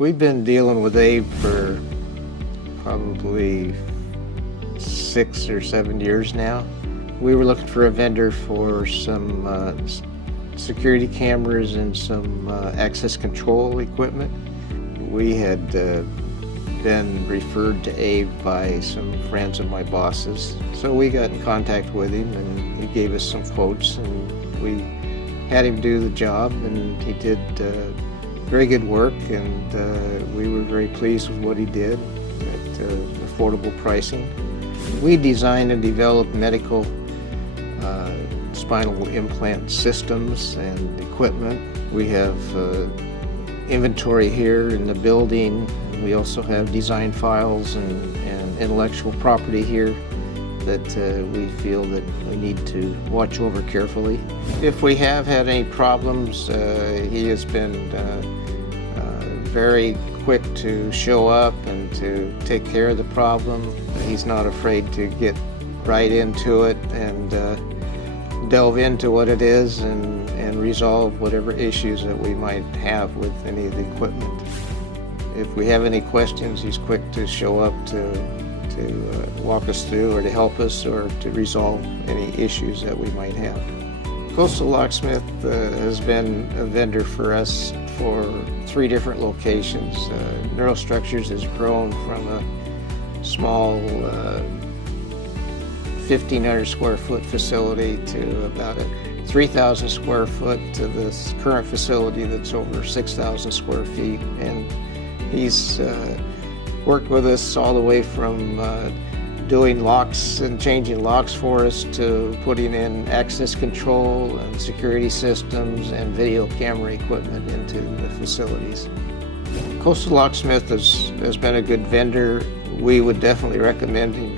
We've been dealing with Abe for probably 6 or 7 years now. We were looking for a vendor for some security cameras and some access control equipment. We had been referred to Abe by some friends of my boss's. So we got in contact with him and he gave us some quotes and we had him do the job, and he did very good work, and we were very pleased with what he did at affordable pricing. We design and develop medical spinal implant systems and equipment. We have inventory here in the building. We also have design files and intellectual property here that we feel that we need to watch over carefully. If we have had any problems, he has been very quick to show up and to take care of the problem. He's not afraid to get right into it and delve into what it is and resolve whatever issues that we might have with any of the equipment. If we have any questions, he's quick to show up to walk us through or to help us or to resolve any issues that we might have. Coastal Locksmith has been a vendor for us for 3 different locations. Neuro Structures has grown from a small 1,500 square foot facility to about a 3,000 square foot to this current facility that's over 6,000 square feet. And he's worked with us all the way from doing locks and changing locks for us to putting in access control and security systems and video camera equipment into the facilities. Coastal Locksmith has been a good vendor. We would definitely recommend him